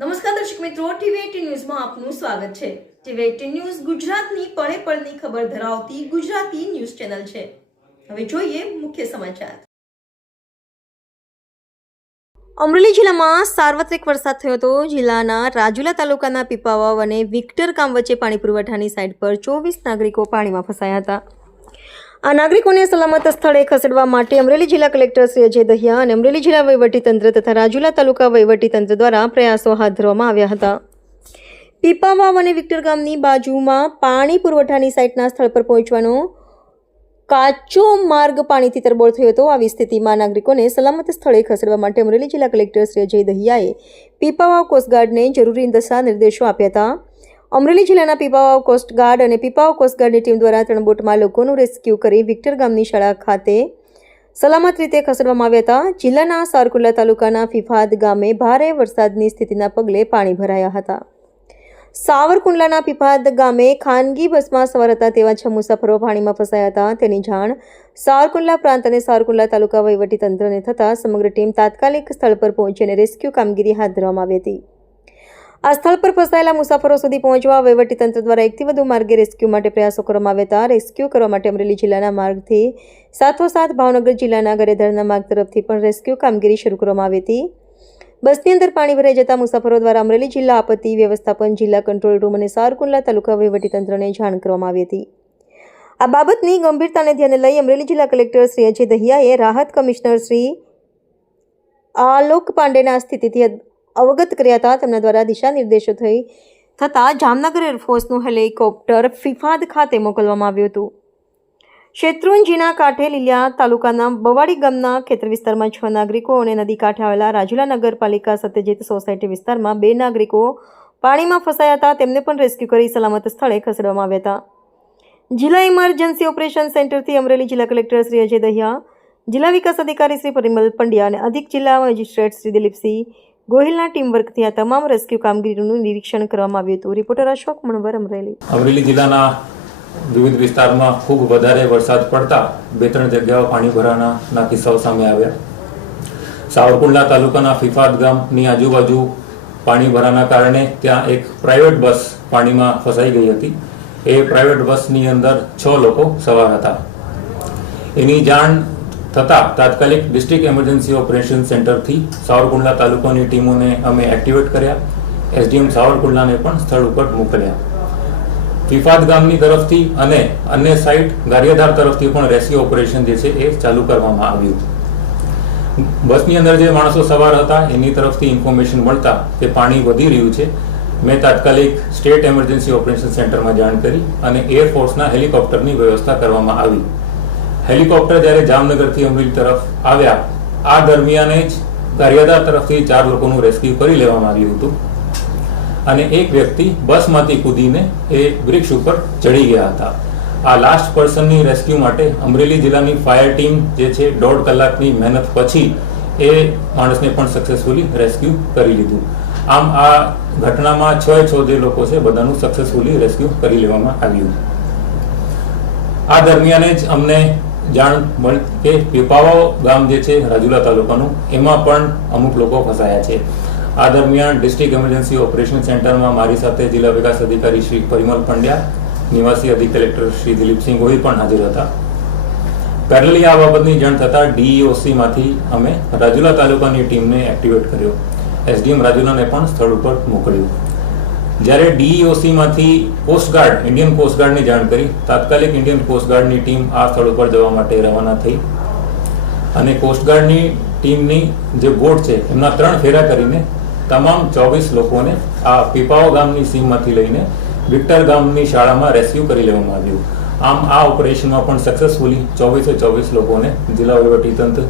નમસ્કાર દર્શક મિત્રો ટીવી ન્યૂઝમાં આપનું સ્વાગત છે. ટીવી ન્યૂઝ ગુજરાતની પળે પળની ખબર ધરાવતી ગુજરાતી ન્યૂઝ ચેનલ છે. હવે જોઈએ મુખ્ય સમાચાર. અમરેલી જિલ્લામાં સાર્વત્રિક વરસાદ થયો હતો. જિલ્લાના રાજુલા તાલુકાના પીપાવાવ અને વિક્ટર ગામ વચ્ચે પાણી પુરવઠાની સાઇટ પર ચોવીસ નાગરિકો પાણીમાં ફસાયા હતા. આ નાગરિકોને સલામત સ્થળે ખસેડવા માટે અમરેલી જિલ્લા કલેક્ટર શ્રી અજય દહિયા અને અમરેલી જિલ્લા વહીવટીતંત્ર તથા રાજુલા તાલુકા વહીવટીતંત્ર દ્વારા પ્રયાસો હાથ ધરવામાં આવ્યા હતા. પીપાવાવ અને વિક્ટર ગામની બાજુમાં પાણી પુરવઠાની સાઇટના સ્થળ પર પહોંચવાનો કાચો માર્ગ પાણીથી તરબોળ થયો હતો. આવી સ્થિતિમાં નાગરિકોને સલામત સ્થળે ખસેડવા માટે અમરેલી જિલ્લા કલેક્ટર શ્રી અજય દહિયાએ પીપાવાવ કોસ્ટગાર્ડને જરૂરી દશા નિર્દેશો આપ્યા હતા. અમરેલી જિલ્લાના પીપાવાવ કોસ્ટગાર્ડ અને પીપાવાવ કોસ્ટગાર્ડની ટીમ દ્વારા ત્રણ બોટમાં લોકોનું રેસ્ક્યુ કરી વિક્ટર ગામની શાળા ખાતે સલામત રીતે ખસેડવામાં આવ્યા હતા. જિલ્લાના સારકુંડલા તાલુકાના ફિફાદ ગામે ભારે વરસાદની સ્થિતિના પગલે પાણી ભરાયા હતા. સાવરકુંડલાના પીપાદ ગામે ખાનગી બસમાં સવાર હતા તેવા છ મુસાફરો પાણીમાં ફસાયા હતા. તેની જાણ સાવરકુંડલા પ્રાંત અને સાવરકુંડલા તાલુકા વહીવટીતંત્રને થતાં સમગ્ર ટીમ તાત્કાલિક સ્થળ પર પહોંચી અને રેસ્ક્યુ કામગીરી હાથ ધરવામાં આવી હતી. આ સ્થળ પર ફસાયેલા મુસાફરો સુધી પહોંચવા વહીવટીતંત્ર દ્વારા એકથી વધુ માર્ગે રેસ્ક્યુ માટે પ્રયાસો કરવામાં આવ્યા હતા. રેસ્ક્યુ કરવા માટે અમરેલી જિલ્લાના માર્ગથી સાથોસાથ ભાવનગર જિલ્લાના ગરેધરના માર્ગ તરફથી પણ રેસ્ક્યુ કામગીરી શરૂ કરવામાં આવી હતી. બસની અંદર પાણી ભરાઈ જતા મુસાફરો દ્વારા અમરેલી જિલ્લા આપત્તિ વ્યવસ્થાપન જિલ્લા કંટ્રોલ રૂમ અને સારકુંડલા તાલુકા વહીવટીતંત્રને જાણ કરવામાં આવી હતી. આ બાબતની ગંભીરતાને ધ્યાને લઈ અમરેલી જિલ્લા કલેક્ટર શ્રી અજય દહિયાએ રાહત કમિશનર શ્રી આલોક પાંડેના સ્થિતિથી અવગત કર્યા હતા. તેમના દ્વારા દિશા નિર્દેશો થઈ થતાં જામનગર એરફોર્સનું હેલિકોપ્ટર ફિફાદ ખાતે મોકલવામાં આવ્યું હતું. શેત્રુંજીના કાંઠે લીલિયા તાલુકાના બવાડી ગામના ખેતર વિસ્તારમાં છ નાગરિકો અને નદી કાંઠે આવેલા રાજુલા નગરપાલિકા સત્યજીત સોસાયટી વિસ્તારમાં બે નાગરિકો પાણીમાં ફસાયા હતા. તેમને પણ રેસ્ક્યુ કરી સલામત સ્થળે ખસેડવામાં આવ્યા હતા. જિલ્લા ઇમરજન્સી ઓપરેશન સેન્ટરથી અમરેલી જિલ્લા કલેક્ટર શ્રી અજય દહિયા, જિલ્લા વિકાસ અધિકારી શ્રી પરિમલ પંડ્યા અને અધિક જિલ્લા મેજિસ્ટ્રેટ શ્રી દિલીપસિંહ ગોહિલના ટીમ વર્કથી આ તમામ રેસ્ક્યુ કામગીરીનું નિરીક્ષણ કરવામાં આવ્યું હતું. રિપોર્ટર અશોક મણવર અમરેલી અમરેલી જિલ્લાના વિવિધ વિસ્તારમાં ખૂબ વધારે વરસાદ પડતા બે ત્રણ જગ્યાઓ પાણી ભરાવાના કિસ્સાઓ સામે આવ્યા. સાવરકુંડલા તાલુકાના ફિફાદ ગામની આજુબાજુ પાણી ભરાના કારણે ત્યાં એક પ્રાઇવેટ બસ પાણીમાં ફસાઈ ગઈ હતી. એ પ્રાઇવેટ બસની અંદર છ લોકો સવાર હતા. એની જાણ થતાં તાત્કાલિક ડિસ્ટ્રિક્ટ એમરજન્સી ઓપરેશન સેન્ટરથી સાવરકુંડલા તાલુકાની ટીમોને અમે એક્ટિવેટ કર્યા. એસડીએમ સાવરકુંડલાને પણ સ્થળ ઉપર મોકલ્યા. ફિફાદ ગામની તરફથી અને અન્ય સાઇટ ગારિયાધાર તરફથી પણ રેસ્ક્યુ ઓપરેશન જે છે એ ચાલુ કરવામાં આવ્યું. બસની અંદર જે માણસો સવાર હતા, એની તરફથી ઇન્ફોર્મેશન મળતા કે પાણી વધી રહ્યું છે. મેં તાત્કાલિક સ્ટેટ એમરજન્સી ઓપરેશન સેન્ટરમાં જાણ કરી અને એરફોર્સના હેલિકોપ્ટરની વ્યવસ્થા કરવામાં આવી. હેલિકોપ્ટર જ્યારે જામનગરથી અમરેલી તરફ આવ્યા, આ દરમિયાન જ ગારિયાદા તરફથી ચાર લોકોનું રેસ્ક્યુ કરી લેવામાં આવ્યું હતું. અને એક વ્યક્તિ બસમાંથી કૂદીને એ વૃક્ષ ઉપર ચડી ગયા હતા. આ લાસ્ટ પર્સનની રેસ્ક્યુ માટે અમરેલી જિલ્લાની ફાયર ટીમ જે છે, દોઢ કલાકની મહેનત પછી એ માણસને પણ સક્સેસફુલી રેસ્ક્યુ કરી લીધું. આમ આ ઘટનામાં છ છ જે લોકો છે, બધાનું સક્સેસફુલી રેસ્ક્યુ કરી લેવામાં આવ્યું. આ દરમિયાન જ અમને જાણ મળી કે પીપાવાવ ગામ જે છે, રાજુલા તાલુકાનું, એમાં પણ અમુક લોકો ફસાયા છે. આ દરમિયાન ડિસ્ટ્રિક્ટ એમરજન્સી ઓપરેશન સેન્ટરમાં મારી સાથે જિલ્લા વિકાસ અધિકારી શ્રી પરિમલ પંડ્યા, નિવાસી અધિક કલેક્ટર શ્રી દિલીપસિંહ ગોહિલ પણ હાજર હતા. પેરેલી આ બાબતની જાણ થતાં ડીઈઓસીમાંથી અમે રાજુલા તાલુકાની ટીમને એક્ટિવેટ કર્યો. એસડીએમ રાજુલાને પણ સ્થળ ઉપર મોકલ્યું. જ્યારે ડીઈઓસીમાંથી કોસ્ટગાર્ડ ઇન્ડિયન કોસ્ટગાર્ડની જાણ કરી, તાત્કાલિક ઇન્ડિયન કોસ્ટગાર્ડની ટીમ આ સ્થળ ઉપર જવા માટે રવાના થઈ. અને કોસ્ટગાર્ડની ટીમની જે બોટ છે, એમના ત્રણ ફેરા કરીને તમામ ચોવીસ લોકોને આ પીપાઓ ગામની સીમમાંથી લઈને વિક્ટર ગામની શાળામાં રેસ્ક્યુ કરી લેવામાં આવ્યું. આમ આ ઓપરેશનમાં પણ સક્સેસફુલી ચોવીસે ચોવીસ લોકોને જિલ્લા વહીવટીતંત્ર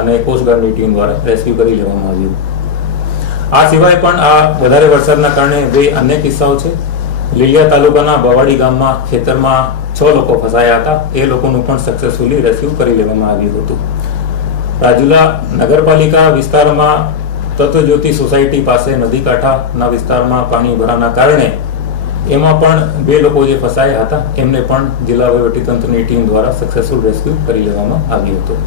અને કોસ્ટગાર્ડની ટીમ દ્વારા રેસ્ક્યુ કરી લેવામાં આવ્યું. આ સિવાય પણ આ વધારે વરસાદના કારણે બે અન્ય કિસ્સાઓ છે. લીલિયા તાલુકાના બવાડી ગામમાં ખેતરમાં છ લોકો ફસાયા હતા. એ લોકોનું પણ સક્સેસફુલી રેસ્ક્યુ કરી લેવામાં આવ્યું હતું. રાજુલા નગરપાલિકા વિસ્તારમાં તત્વજ્યોતિ સોસાયટી પાસે નદી કાંઠાના વિસ્તારમાં પાણી ભરાના કારણે એમાં પણ બે લોકો જે ફસાયા હતા, એમને પણ જિલ્લા વહીવટીતંત્રની ટીમ દ્વારા સક્સેસફુલ રેસ્ક્યુ કરી લેવામાં આવ્યું હતું.